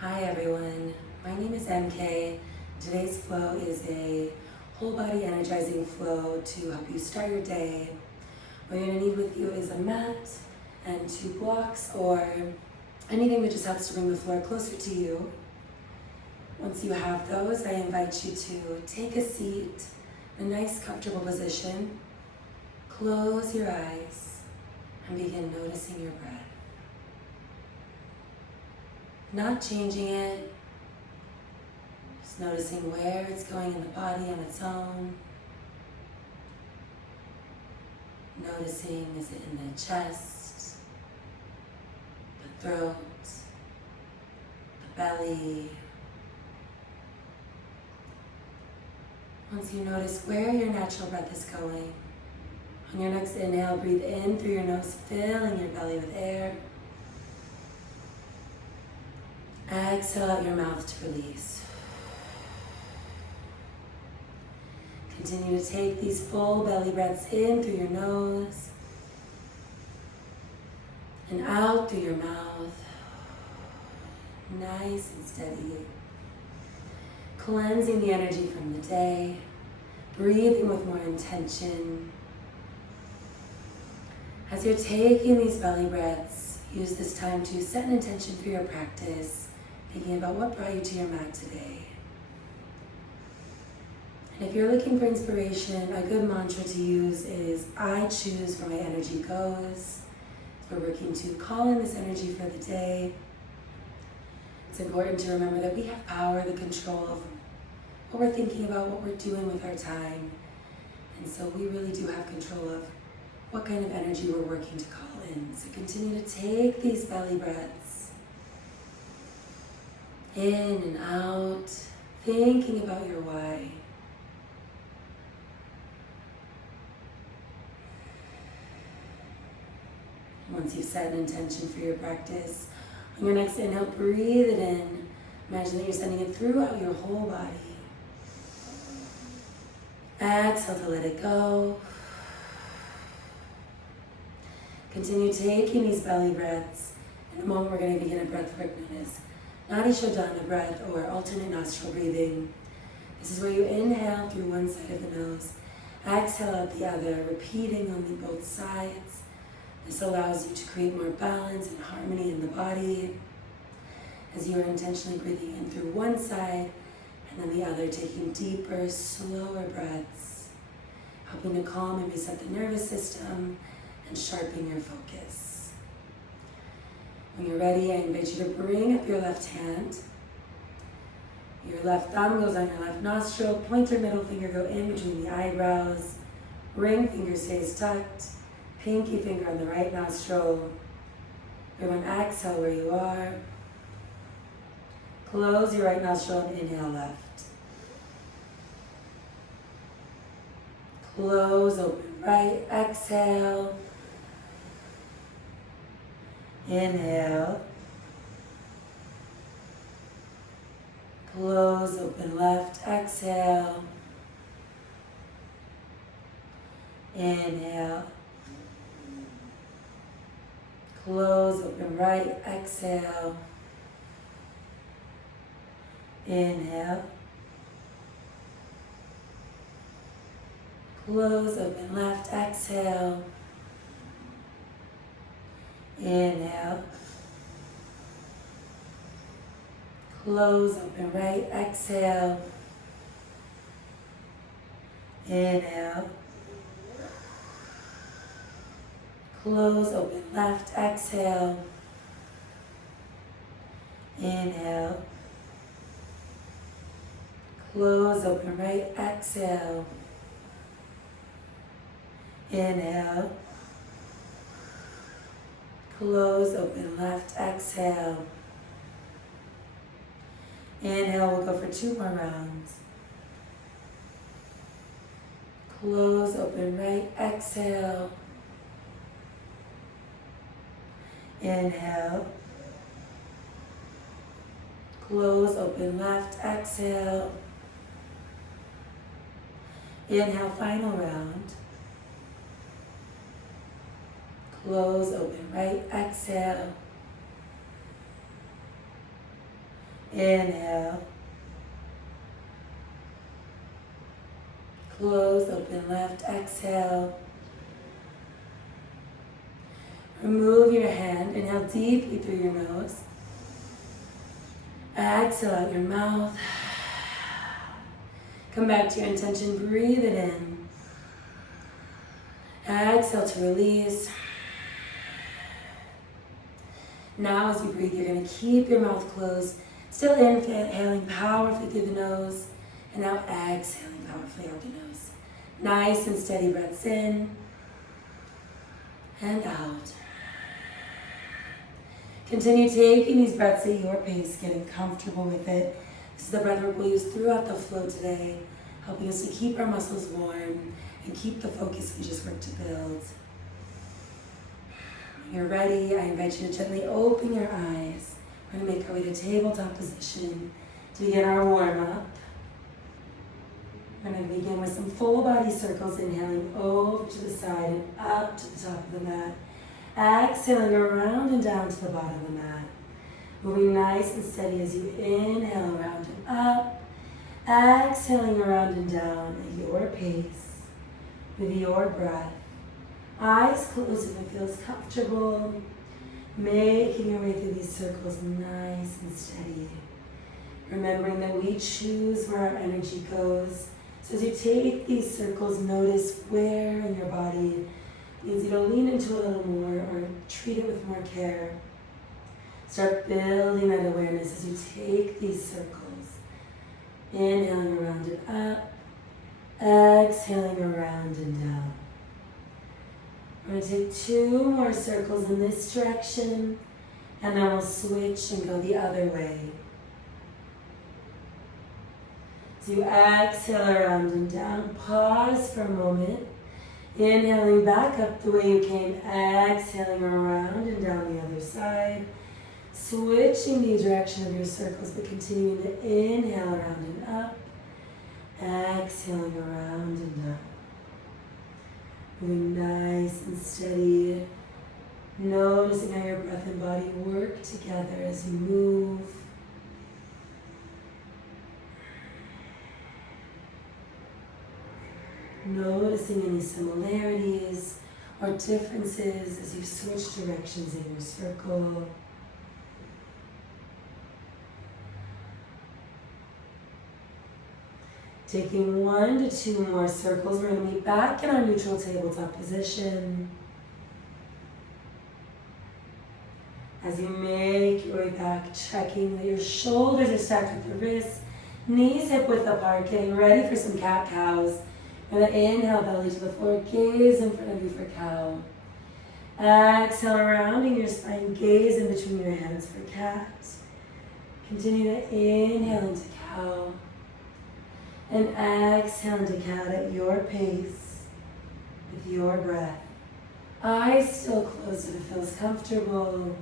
Hi everyone, my name is MK. Today's flow is a whole body energizing flow to help you start your day. What you're going to need with you is a mat and 2 blocks or anything that just helps to bring the floor closer to you. Once you have those, I invite you to take a seat, a nice comfortable position, close your eyes, and begin noticing your breath. Not changing it, just noticing where it's going in the body on its own. Noticing, is it in the chest, the throat, the belly. Once you notice where your natural breath is going, on your next inhale, breathe in through your nose, filling your belly with air. Exhale out your mouth to release. Continue to take these full belly breaths in through your nose and out through your mouth. Nice and steady. Cleansing the energy from the day, breathing with more intention. As you're taking these belly breaths, use this time to set an intention for your practice, thinking about what brought you to your mat today. And if you're looking for inspiration, a good mantra to use is, I choose where my energy goes. If we're working to call in this energy for the day, it's important to remember that we have power, the control of what we're thinking about, what we're doing with our time. And so we really do have control of what kind of energy we're working to call in. So continue to take these belly breaths in and out, thinking about your why. Once you've set an intention for your practice, on your next inhale, breathe it in. Imagine that you're sending it throughout your whole body. Exhale to let it go. Continue taking these belly breaths. In a moment, we're going to begin a breathwork known as Nadi Shodhana breath or alternate nostril breathing. This is where you inhale through one side of the nose, exhale out the other, repeating on both sides. This allows you to create more balance and harmony in the body as you are intentionally breathing in through one side and then the other, taking deeper, slower breaths, helping to calm and reset the nervous system and sharpen your focus. When you're ready, I invite you to bring up your left hand. Your left thumb goes on your left nostril, pointer middle finger go in between the eyebrows, ring finger stays tucked, pinky finger on the right nostril. Everyone exhale where you are. Close your right nostril and inhale left. Close, open right, exhale. Inhale. Close, open left, exhale. Inhale. Close, open right, exhale. Inhale. Close, open left, exhale. Inhale. Close, open right, exhale. Inhale. Close, open left, exhale. Inhale. Close, open right, exhale. Inhale. Close, open left, exhale. Inhale, we'll go for 2 more rounds. Close, open right, exhale. Inhale. Close, open left, exhale. Inhale, final round. Close, open right, exhale. Inhale. Close, open left. Exhale. Remove your hand. Inhale deeply through your nose. Exhale out your mouth. Come back to your intention. Breathe it in. Exhale to release. Now as you breathe, you're going to keep your mouth closed. Still inhaling powerfully through the nose. And now exhaling powerfully out the nose. Nice and steady breaths in and out. Continue taking these breaths at your pace, getting comfortable with it. This is the breath work we'll use throughout the flow today, helping us to keep our muscles warm and keep the focus we just worked to build. When you're ready, I invite you to gently open your eyes. We're going to make our way to tabletop position to begin our warm-up. We're going to begin with some full body circles, inhaling over to the side and up to the top of the mat. Exhaling around and down to the bottom of the mat. Moving nice and steady as you inhale around and up. Exhaling around and down at your pace with your breath. Eyes closed if it feels comfortable. Making your way through these circles nice and steady. Remembering that we choose where our energy goes. So as you take these circles, notice where in your body means you to lean into a little more or treat it with more care. Start building that awareness as you take these circles. Inhaling around and up. Exhaling around and down. We're going to take 2 more circles in this direction, and then we'll switch and go the other way. So you exhale around and down. Pause for a moment. Inhaling back up the way you came. Exhaling around and down the other side. Switching the direction of your circles, but continuing to inhale around and up. Exhaling around and down. Moving nice and steady. Noticing how your breath and body work together as you move. Noticing any similarities or differences as you switch directions in your circle. Taking 1 to 2 more circles, we're going to be back in our neutral tabletop position. As you make your way back, checking that your shoulders are stacked with your wrists, knees hip width apart, getting ready for some cat-cows. We're going to inhale, belly to the floor, gaze in front of you for cow. Exhale, rounding your spine, gaze in between your hands for cat. Continue to inhale into cow. And exhale into cat at your pace, with your breath. Eyes still closed if it feels comfortable.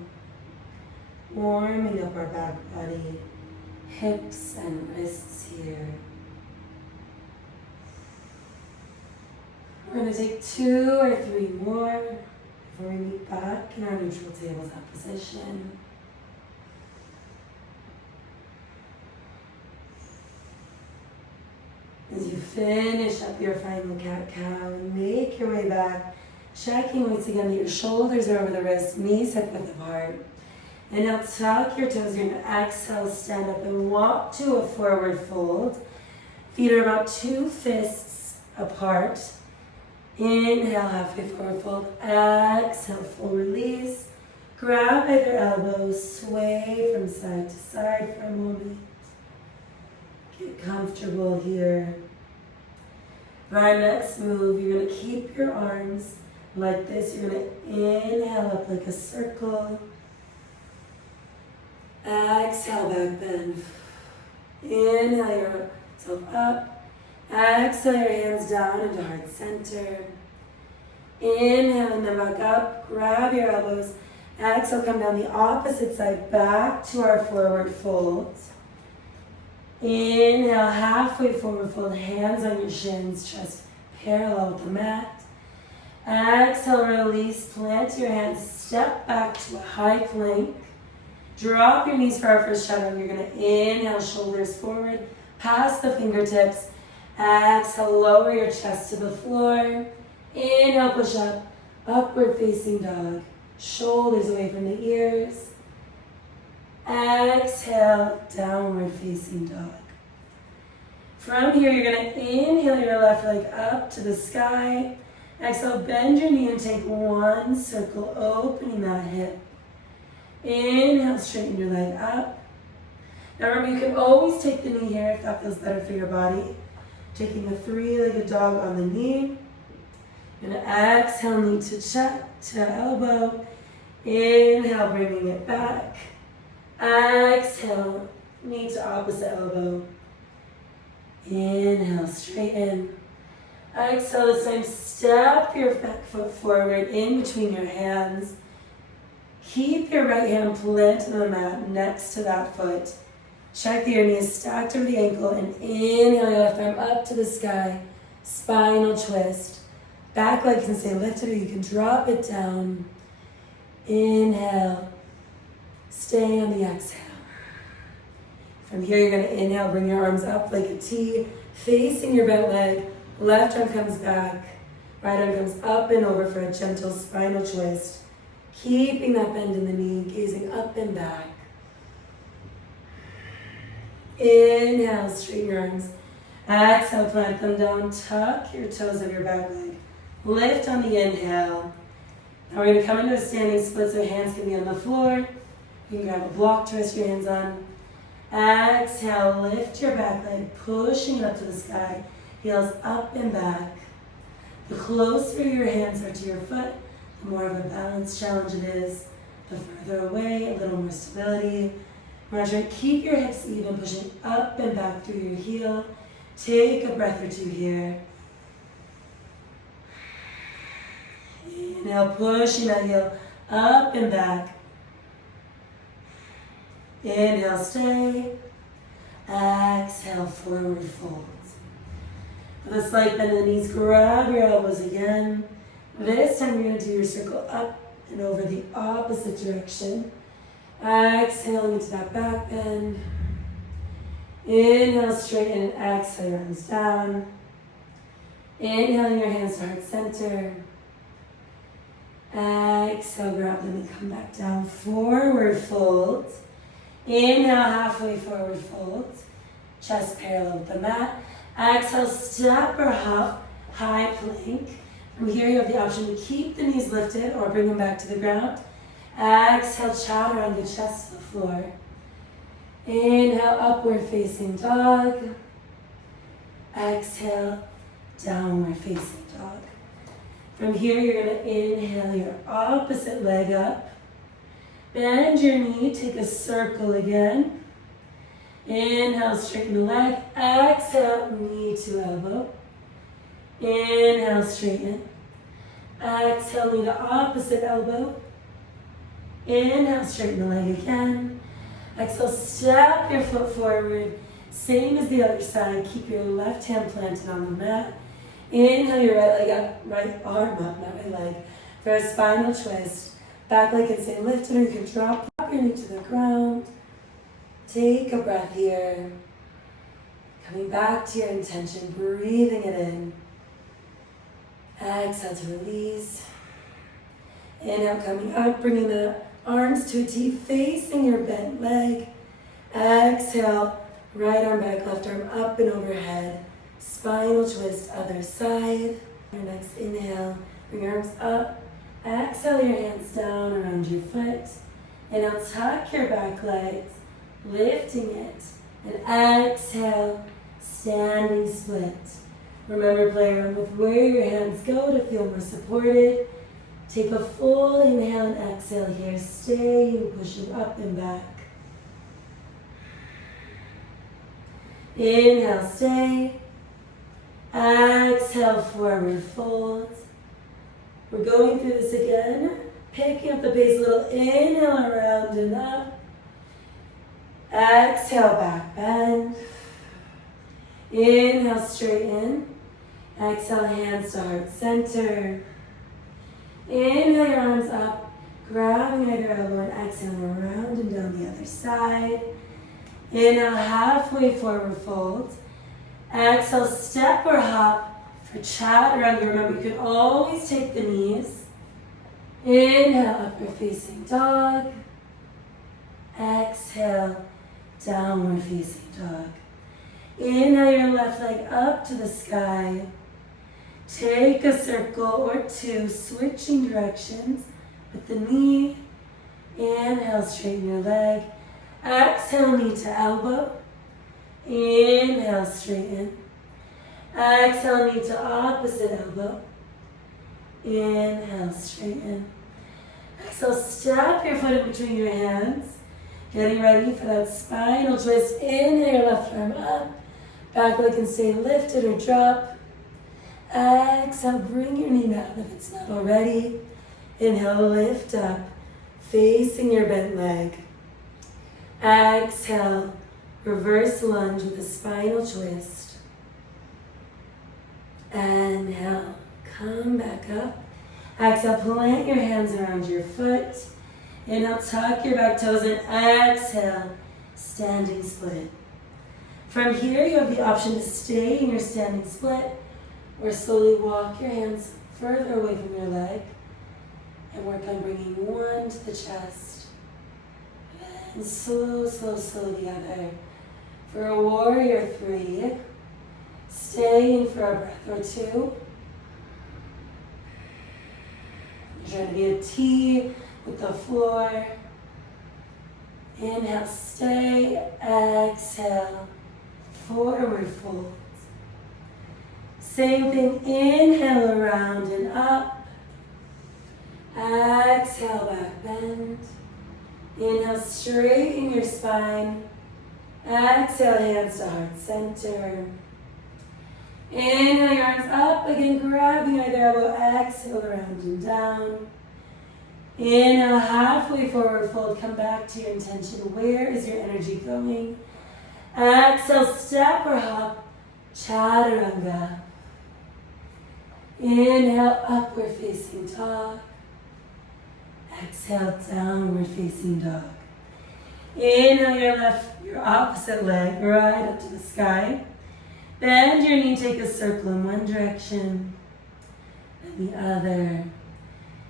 Warming up our back body, hips and wrists here. We're going to take 2 or 3 more before we meet back in our neutral tabletop position. As you finish up your final cat-cow, make your way back, checking once again that your shoulders are over the wrists, knees hip width apart. And now tuck your toes. You're going to exhale, stand up and walk to a forward fold. Feet are about 2 fists apart. Inhale, halfway forward fold. Exhale, full release. Grab either elbow, sway from side to side for a moment. Get comfortable here. For our next move, you're going to keep your arms like this. You're going to inhale up like a circle. Exhale, back bend. Inhale yourself up. Exhale your hands down into heart center. Inhale and then back up. Grab your elbows. Exhale, come down the opposite side back to our forward fold. Inhale, halfway forward fold, hands on your shins, chest parallel with the mat. Exhale, release, plant your hands, step back to a high plank. Drop your knees for our first chaturanga. You're going to inhale, shoulders forward, past the fingertips. Exhale, lower your chest to the floor. Inhale, push up, upward facing dog. Shoulders away from the ears. Exhale, downward facing dog. From here, you're going to inhale your left leg up to the sky. Exhale, bend your knee and take one circle, opening that hip. Inhale, straighten your leg up. Now remember, you can always take the knee here if that feels better for your body. Taking the three-legged dog on the knee. You're going to exhale, knee to chest, to elbow. Inhale, bringing it back. Exhale, knee to opposite elbow. Inhale, straighten. Exhale, this time step your back foot forward in between your hands. Keep your right hand planted on the mat next to that foot. Check that your knee is stacked over the ankle and inhale your left arm up to the sky. Spinal twist. Back leg can stay lifted or you can drop it down. Inhale. Stay on the exhale. From here, you're going to inhale, bring your arms up like a T, facing your bent leg. Left arm comes back. Right arm comes up and over for a gentle spinal twist. Keeping that bend in the knee, gazing up and back. Inhale, straighten your arms. Exhale, plant them down. Tuck your toes of your back leg. Lift on the inhale. Now we're going to come into a standing split, so hands can be on the floor. You can grab a block to rest your hands on. Exhale, lift your back leg, pushing up to the sky. Heels up and back. The closer your hands are to your foot, the more of a balance challenge it is. The further away, a little more stability. We're going to try to keep your hips even, pushing up and back through your heel. Take a breath or two here. Inhale, pushing that heel up and back. Inhale, stay. Exhale, forward fold. With a slight bend in the knees, grab your elbows again. This time you're going to do your circle up and over the opposite direction. Exhaling into that back bend. Inhale, straighten, and exhale your arms down. Inhaling your hands to heart center. Exhale, grab them and come back down. Forward fold. Inhale, halfway forward fold. Chest parallel with the mat. Exhale, step or hop, high plank. From here you have the option to keep the knees lifted or bring them back to the ground. Exhale, chaturanga, chest to the floor. Inhale, upward facing dog. Exhale, downward facing dog. From here you're going to inhale your opposite leg up. Bend your knee, take a circle again. Inhale, straighten the leg. Exhale, knee to elbow. Inhale, straighten. Exhale, knee to opposite elbow. Inhale, straighten the leg again. Exhale, step your foot forward. Same as the other side. Keep your left hand planted on the mat. Inhale your right leg up, right arm up, not right leg, for a spinal twist. Back leg can stay lifted or you can drop your knee to the ground. Take a breath here. Coming back to your intention, breathing it in. Exhale to release. Inhale, coming up, bringing the arms to a T, facing your bent leg. Exhale, right arm back, left arm up and overhead. Spinal twist, other side. Your next inhale, bring your arms up. Exhale your hands down around your foot. And now tuck your back legs, lifting it. And exhale, standing split. Remember, play around with where your hands go to feel more supported. Take a full inhale and exhale here, staying, pushing up and back. Inhale, stay. Exhale, forward fold. We're going through this again. Picking up the pace a little. Inhale, around and up. Exhale, back bend. Inhale, straighten. Exhale, hands to heart center. Inhale your arms up. Grabbing either elbow and exhaling around and down the other side. Inhale, halfway forward fold. Exhale, step or hop for chaturanga. Remember, you can always take the knees. Inhale, upward facing dog. Exhale, downward facing dog. Inhale your left leg up to the sky. Take a circle or two, switching directions with the knee. Inhale, straighten your leg. Exhale, knee to elbow. Inhale, straighten. Exhale, knee to opposite elbow. Inhale, straighten. Exhale, step your foot in between your hands. Getting ready for that spinal twist. Inhale your left arm up. Back leg can stay lifted or drop. Exhale, bring your knee down if it's not already. Inhale, lift up, facing your bent leg. Exhale, reverse lunge with a spinal twist. Inhale, come back up. Exhale, plant your hands around your foot. Inhale, tuck your back toes and exhale, standing split. From here, you have the option to stay in your standing split or slowly walk your hands further away from your leg and work on bringing one to the chest. And slow, slow, slow the other. For a warrior 3, staying for a breath or two. You're trying to be a T with the floor. Inhale, stay, exhale, forward fold. Same thing, inhale around and up. Exhale, back bend. Inhale, straighten your spine. Exhale, hands to heart center. Inhale, your arms up again, grabbing either elbow. Exhale, around and down. Inhale, halfway forward fold. Come back to your intention. Where is your energy going? Exhale, step or hop, chaturanga. Inhale, upward facing dog. Exhale, downward facing dog. Inhale your opposite leg right up to the sky. Bend your knee, take a circle in one direction and the other.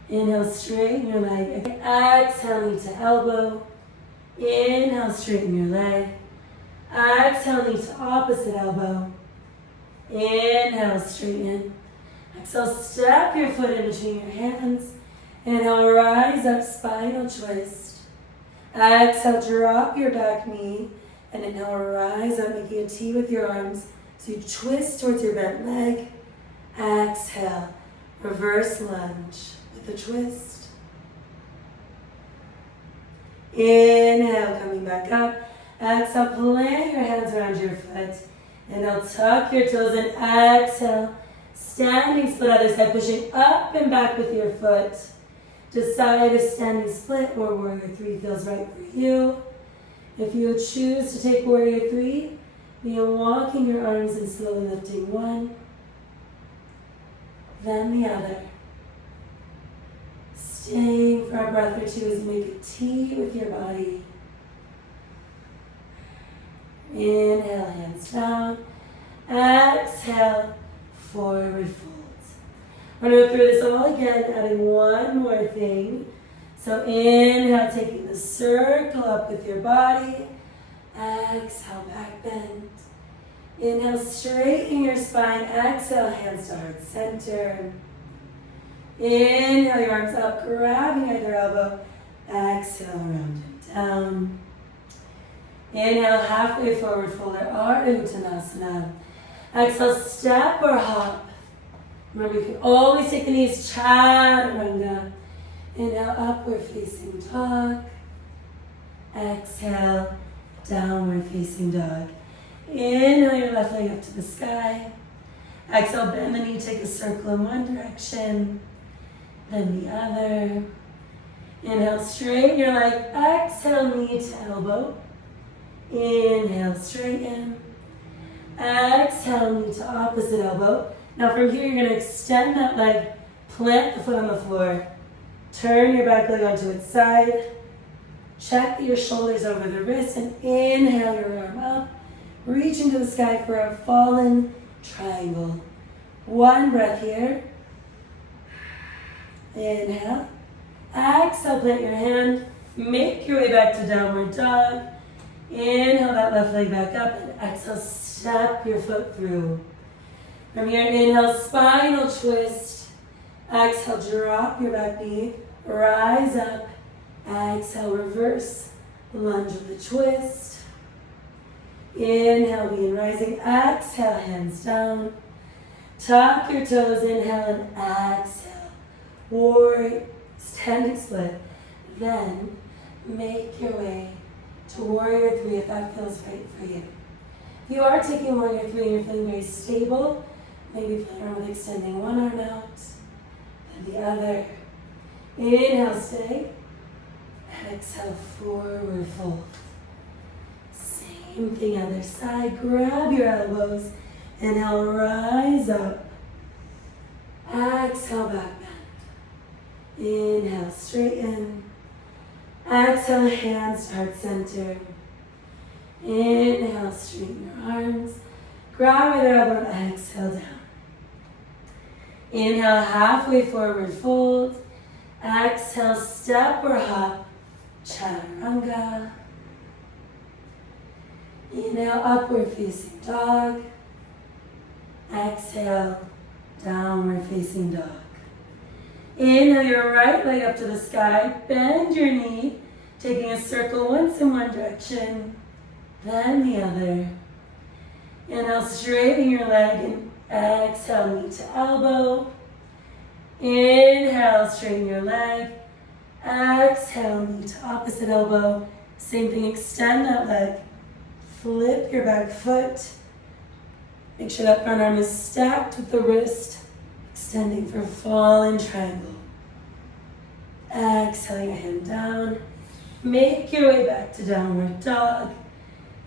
Inhale, straighten your leg. Exhale, knee to elbow. Inhale, straighten your leg. Exhale, knee to opposite elbow. Inhale, straighten. Exhale, step your foot in between your hands. Inhale, rise up, spinal twist. Exhale, drop your back knee. And inhale, rise up, making a T with your arms. So you twist towards your bent leg. Exhale, reverse lunge with a twist. Inhale, coming back up. Exhale, plant your hands around your foot. Inhale, tuck your toes and exhale. Standing split other side, pushing up and back with your foot. Decide if standing split or warrior 3 feels right for you. If you choose to take warrior 3, begin walking your arms and slowly lifting one, then the other. Staying for a breath or two as you make a T with your body. Inhale, hands down. Exhale, forward fold. We're going to go through this all again, adding one more thing. So inhale, taking the circle up with your body. Exhale, back bend. Inhale, straighten your spine. Exhale, hands to heart center. Inhale, your arms up, grabbing either elbow. Exhale, around and down. Inhale, halfway forward fold, Ardha Uttanasana. Exhale, step or hop. Remember, you can always take the knees, chaturanga. Inhale, upward facing dog. Exhale, downward facing dog. Inhale your left leg up to the sky. Exhale, bend the knee, take a circle in one direction, then the other. Inhale, straighten your leg. Exhale, knee to elbow. Inhale, straighten. Exhale, knee to opposite elbow. Now from here, you're going to extend that leg, plant the foot on the floor. Turn your back leg onto its side. Check your shoulders over the wrist and inhale your arm up. Reach into the sky for a fallen triangle. One breath here. Inhale. Exhale, plant your hand. Make your way back to downward dog. Inhale that left leg back up and exhale, step your foot through. From here, inhale, spinal twist. Exhale, drop your back knee. Rise up. Exhale, reverse. Lunge with a twist. Inhale, begin rising. Exhale, hands down. Tuck your toes. Inhale and exhale. Warrior, standing split. Then make your way to Warrior 3 if that feels right for you. If you are taking Warrior 3 and you're feeling very stable, maybe play around with extending one arm out and the other. Inhale, stay. Exhale, forward fold. Same thing, other side. Grab your elbows. Inhale, rise up. Exhale, back bend. Inhale, straighten. Exhale, hands to heart center. Inhale, straighten your arms. Grab your elbow and exhale down. Inhale, halfway forward fold. Exhale, step or hop. Chaturanga. Inhale, upward facing dog. Exhale, downward facing dog. Inhale your right leg up to the sky. Bend your knee, taking a circle once in one direction, then the other. Inhale, straighten your leg and exhale, knee to elbow. Inhale, straighten your leg. Exhale, knee to opposite elbow. Same thing, extend that leg. Flip your back foot. Make sure that front arm is stacked with the wrist, extending for fallen triangle. Exhale your hand down. Make your way back to downward dog.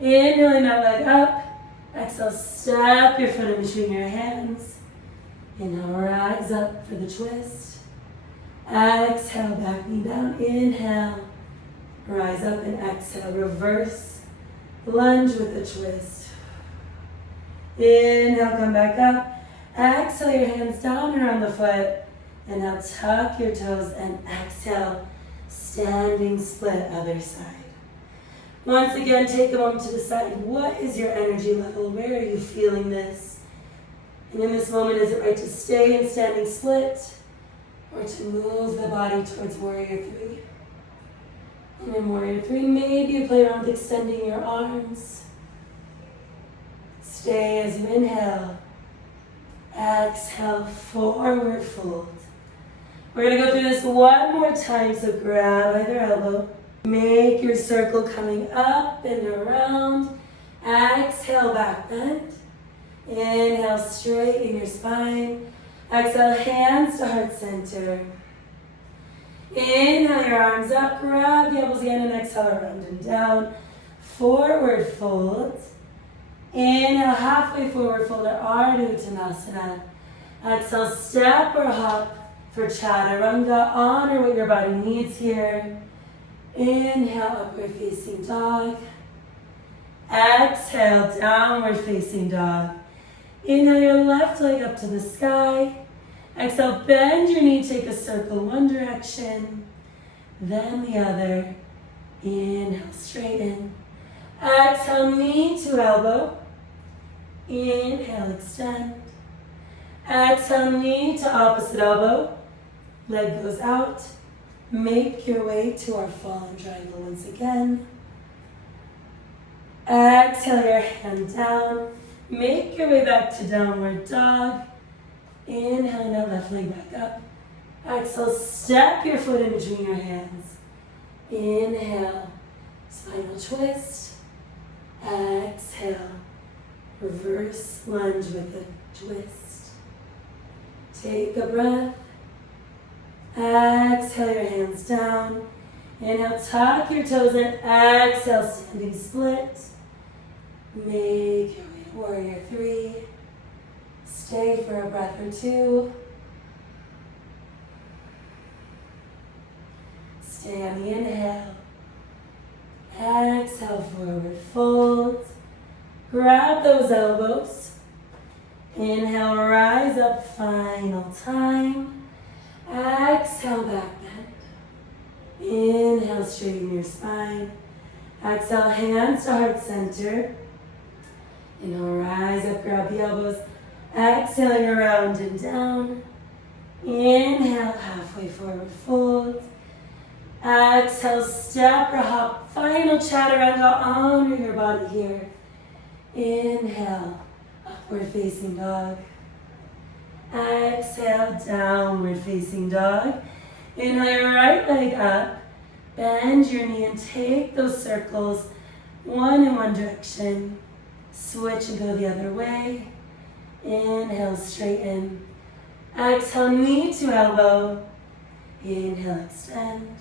Inhaling that leg up. Exhale, step your foot in between your hands. Inhale, rise up for the twist. Exhale, back knee down. Inhale, rise up and exhale. Reverse, lunge with the twist. Inhale, come back up. Exhale your hands down around the foot. Inhale, tuck your toes and exhale, standing split other side. Once again, take a moment to decide what is your energy level? Where are you feeling this? And in this moment, is it right to stay in standing split or to move the body towards Warrior 3? And in Warrior 3, maybe you play around with extending your arms. Stay as you inhale. Exhale, forward fold. We're going to go through this one more time, so grab either elbow. Make your circle coming up and around. Exhale, back bend. Inhale, straighten your spine. Exhale, hands to heart center. Inhale your arms up, grab the elbows again, and exhale around and down. Forward fold. Inhale, halfway forward fold or Ardha Uttanasana. Exhale, step or hop for Chaturanga. Honor what your body needs here. Inhale, upward facing dog. Exhale, downward facing dog. Inhale your left leg up to the sky. Exhale, bend your knee, take a circle one direction, then the other. Inhale, straighten. Exhale, knee to elbow. Inhale, extend. Exhale, knee to opposite elbow. Leg goes out. Make your way to our fallen triangle once again. Exhale your hand down. Make your way back to downward dog. Inhale, that left leg back up. Exhale, step your foot in between your hands. Inhale, spinal twist. Exhale, reverse lunge with a twist. Take a breath. Exhale your hands down. Inhale, tuck your toes in. Exhale, standing split. Make your way to Warrior 3. Stay for a breath or two. Stay on the inhale. Exhale, forward fold. Grab those elbows. Inhale, rise up, final time. Exhale, back bend. Inhale, straighten your spine. Exhale, hands to heart center. Inhale, rise up, grab the elbows. Exhaling around and down. Inhale, halfway forward fold. Exhale, step or hop. Final chaturanga. Honor your body here. Inhale, upward facing dog. Exhale, downward facing dog. Inhale your right leg up. Bend your knee and take those circles. One in one direction. Switch and go the other way. Inhale, straighten. Exhale, knee to elbow. Inhale, extend.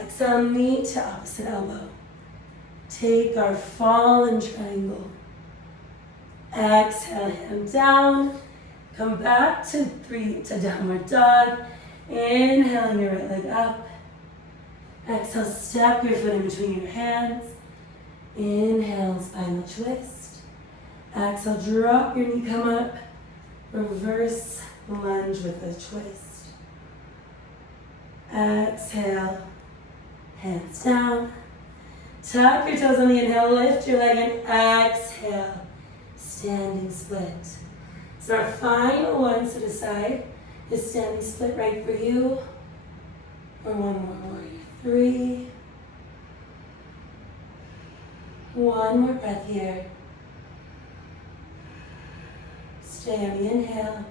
Exhale, knee to opposite elbow. Take our fallen triangle. Exhale, hand down. Come back to downward dog. Inhaling your right leg up. Exhale, step your foot in between your hands. Inhale, spinal twist. Exhale, drop your knee, come up. Reverse lunge with a twist. Exhale, hands down. Tuck your toes on the inhale, lift your leg and exhale. Standing split. So our final one to decide is standing split right for you. Or one more warrior. 3. One more breath here. Stay on the inhale.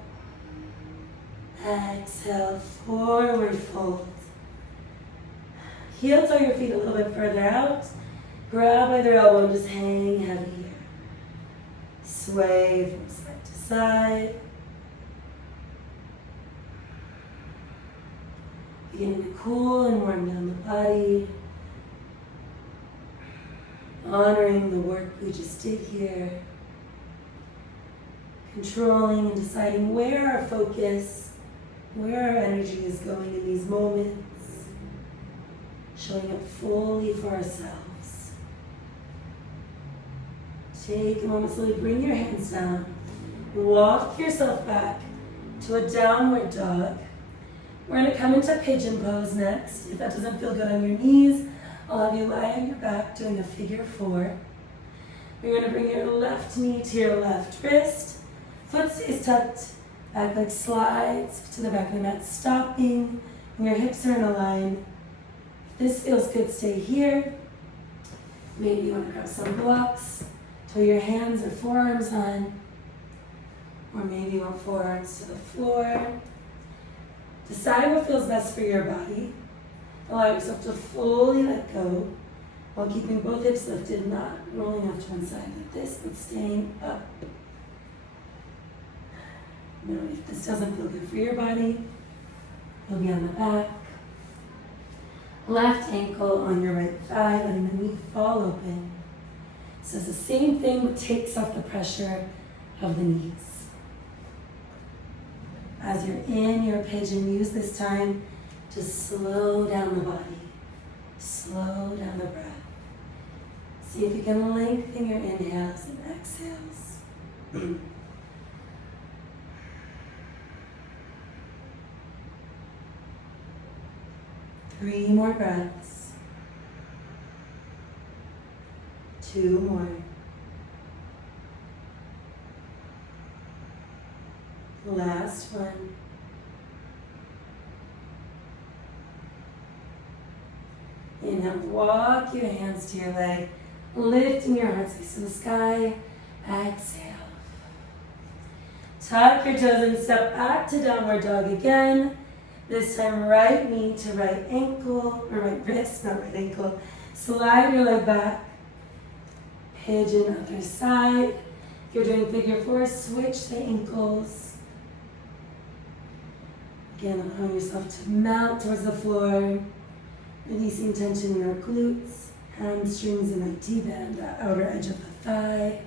Exhale, forward fold. Heel toe your feet a little bit further out. Grab either elbow and just hang heavy here. Sway from side to side. Beginning to cool and warm down the body. Honoring the work we just did here. Controlling and deciding where our focus, where our energy is going in these moments. Showing up fully for ourselves. Take a moment, slowly bring your hands down. Walk yourself back to a downward dog. We're going to come into pigeon pose next. If that doesn't feel good on your knees, I'll have you lie on your back doing a figure 4. You're going to bring your left knee to your left wrist. Foot stays tucked, back leg slides to the back of the mat, stopping, and your hips are in a line. If this feels good, stay here. Maybe you want to grab some blocks, toe your hands or forearms on, or maybe you want forearms to the floor. Decide what feels best for your body. Allow yourself to fully let go while keeping both hips lifted, not rolling off to one side like this, but staying up. Now, if this doesn't feel good for your body, you'll be on the back. Left ankle on your right thigh, letting the knee fall open. So it's the same thing, but takes off the pressure of the knees. As you're in your pigeon, use this time to slow down the body. Slow down the breath. See if you can lengthen your inhales and exhales. 3 more breaths. 2 more. Last one. Inhale, walk your hands to your leg, lifting your heart space to the sky. Exhale. Tuck your toes and step back to downward dog again. This time, right knee to right ankle, or right wrist, not right ankle. Slide your leg back. Pigeon other side. If you're doing figure 4, switch the ankles. Again, allow yourself to mount towards the floor, releasing tension in your glutes, hamstrings, and the T-band, the outer edge of the thigh.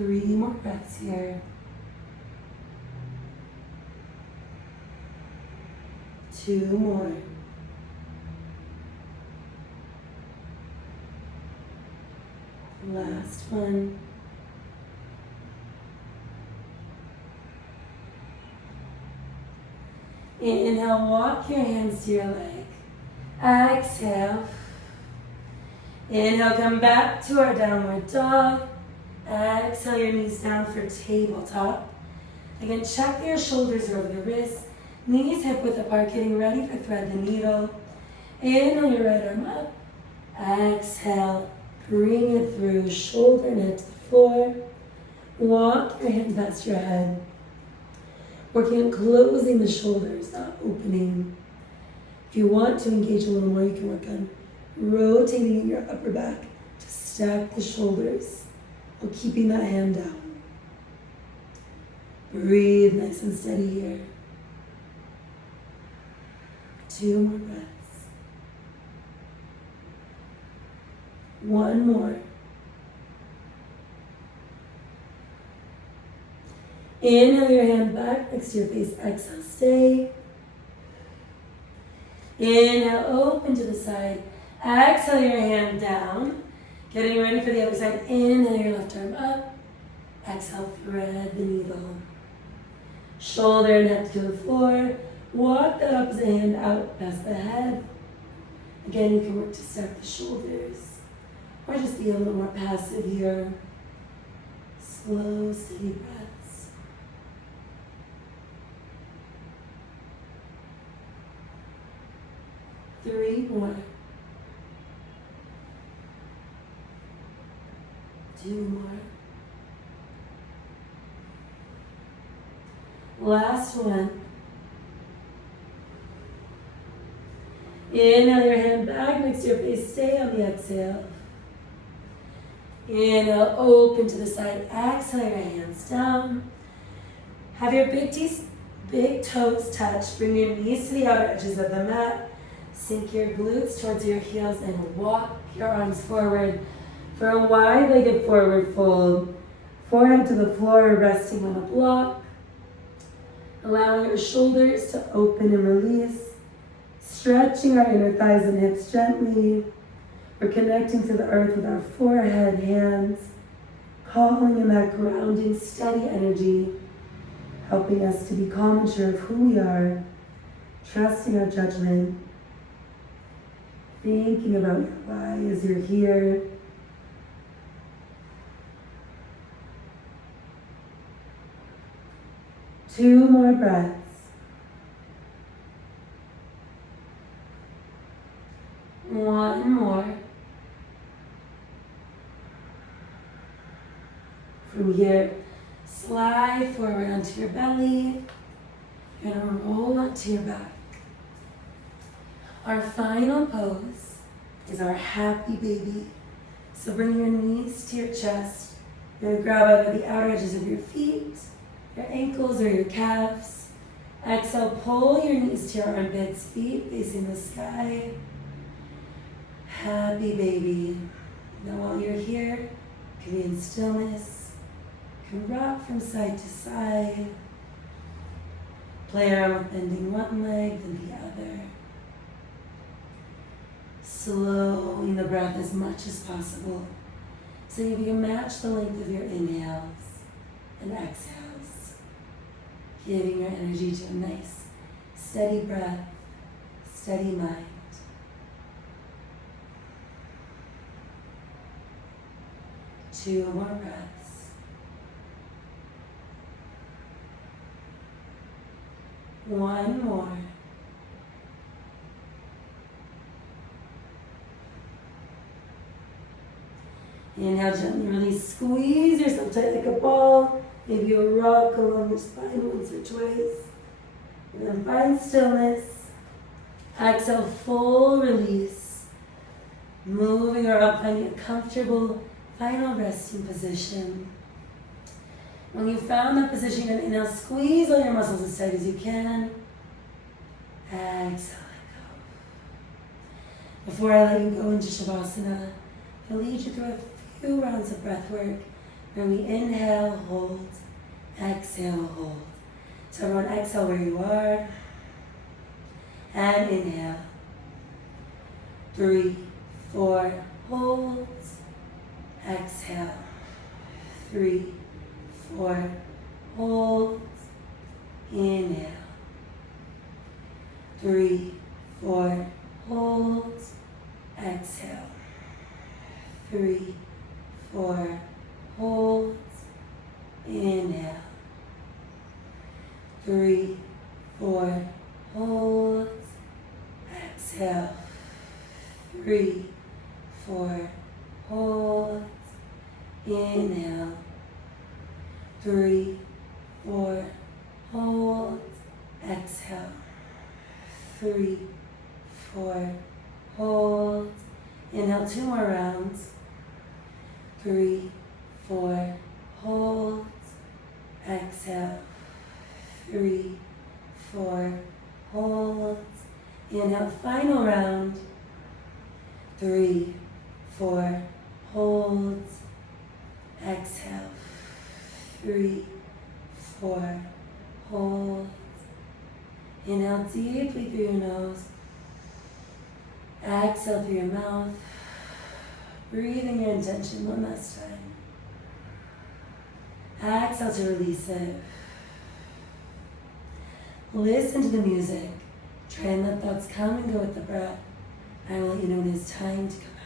3 more breaths here. 2 more. Last one. Inhale, walk your hands to your leg. Exhale. Inhale, come back to our downward dog. Exhale your knees down for tabletop. Again, check your shoulders over the wrists. Knees hip width apart, getting ready for thread the needle. Inhale your right arm up. Exhale, bring it through, shoulder and head to the floor. Walk your hand past your head. Working on closing the shoulders, not opening. If you want to engage a little more, you can work on rotating in your upper back to stack the shoulders while keeping that hand down. Breathe nice and steady here. 2 more breaths. 1 more. Inhale your hand back next to your face. Exhale, stay. Inhale, open to the side. Exhale your hand down. Getting ready for the other side. Inhale your left arm up. Exhale, thread the needle. Shoulder and head to the floor. Walk that opposite hand out past the head. Again, you can work to stack the shoulders. Or just be a little more passive here. Slow, steady breaths. Three more. 2 more. Last one. Inhale your hand back next to your face. Stay on the exhale. Inhale, open to the side. Exhale your hands down. Have your big toes touch. Bring your knees to the outer edges of the mat. Sink your glutes towards your heels and walk your arms forward for a wide-legged forward fold. Forehead to the floor, resting on a block. Allowing your shoulders to open and release. Stretching our inner thighs and hips gently. We're connecting to the earth with our forehead, hands, calling in that grounding, steady energy, helping us to be calm and sure of who we are, trusting our judgment, thinking about your why as you're here. Two more breaths. One more. From here, slide forward onto your belly. You're gonna roll onto your back. Our final pose is our happy baby. So bring your knees to your chest. You're gonna grab either the outer edges of your feet, your ankles, or your calves. Exhale, pull your knees to your armpits, feet facing the sky. Happy baby. Now while you're here, you can be in stillness, you can rock from side to side, play around with bending one leg then the other. Slowing the breath as much as possible so you can match the length of your inhales and exhales, giving your energy to a nice, steady breath, steady mind. Two more breaths. One more. Inhale, gently release. Squeeze yourself tight like a ball. Maybe you'll rock along your spine once or twice. And then find stillness. Exhale, full release. Moving around, finding a comfortable final resting position. When you found that position, you're going to inhale, squeeze all your muscles as tight as you can. Exhale, let go. Before I let you go into Shavasana, I'll lead you through a few rounds of breath work where we inhale, hold, exhale, hold. So everyone exhale where you are, and inhale. 3, 4, hold, exhale. 3, 4, hold, inhale. 3, 4, hold, exhale. 3, 4, hold, inhale. 3, 4, hold, exhale. 3, 4, hold, inhale. 3, 4, hold, exhale. 3, 4, hold. Inhale 2 more rounds. 3, 4, hold, exhale. 3, 4, hold. Inhale, final round. 3, 4, hold, exhale. 3, 4, hold. Inhale deeply through your nose. Exhale through your mouth. Breathing your intention one last time. Exhale to release it. Listen to the music. Try and let thoughts come and go with the breath. I will let you know when it's time to come out.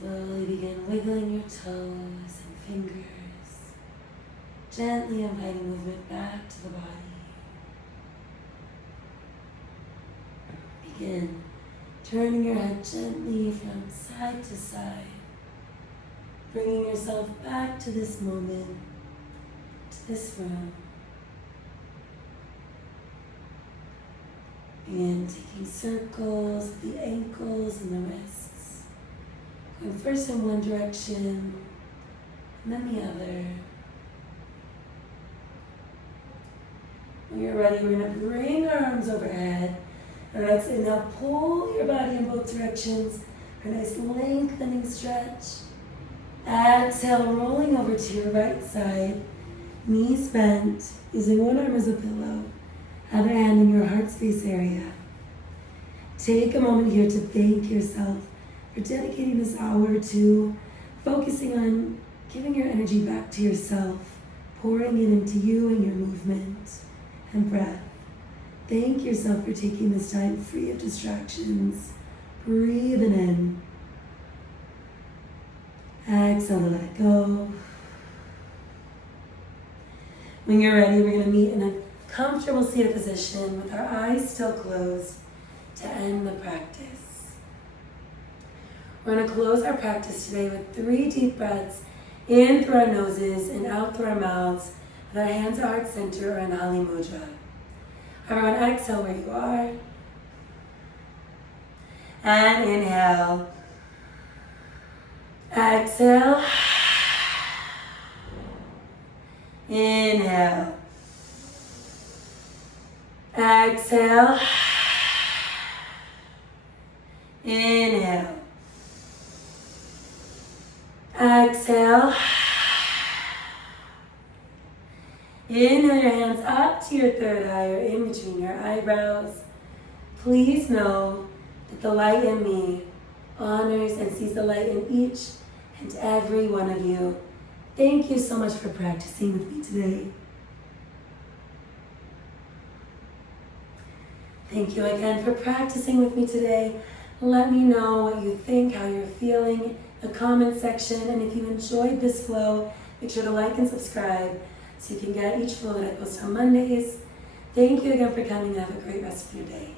Slowly begin wiggling your toes and fingers, gently inviting movement back to the body. Begin turning your head gently from side to side, bringing yourself back to this moment, to this room. Begin taking circles of the ankles and the wrists. Going first in one direction, and then the other. When you're ready, we're going to bring our arms overhead. And exhale, now pull your body in both directions for a nice lengthening stretch. Exhale, rolling over to your right side. Knees bent, using one arm as a pillow. Other hand in your heart space area. Take a moment here to thank yourself for dedicating this hour to focusing on giving your energy back to yourself, pouring it into you and your movement and breath. Thank yourself for taking this time free of distractions. Breathing in. Exhale to let go. When you're ready, we're going to meet in a comfortable seated position with our eyes still closed to end the practice. We're going to close our practice today with 3 deep breaths in through our noses and out through our mouths with our hands at heart center or in Hali Mudra. Everyone exhale where you are. And inhale. Exhale. Inhale. Exhale. Inhale. Exhale. Inhale your hands up to your third eye or in between your eyebrows. Please know that the light in me honors and sees the light in each and every one of you. Thank you so much for practicing with me today. Thank you again for practicing with me today. Let me know what you think, how you're feeling in the comment section. And if you enjoyed this flow, make sure to like and subscribe so you can get each flow that I post on Mondays. Thank you again for coming and have a great rest of your day.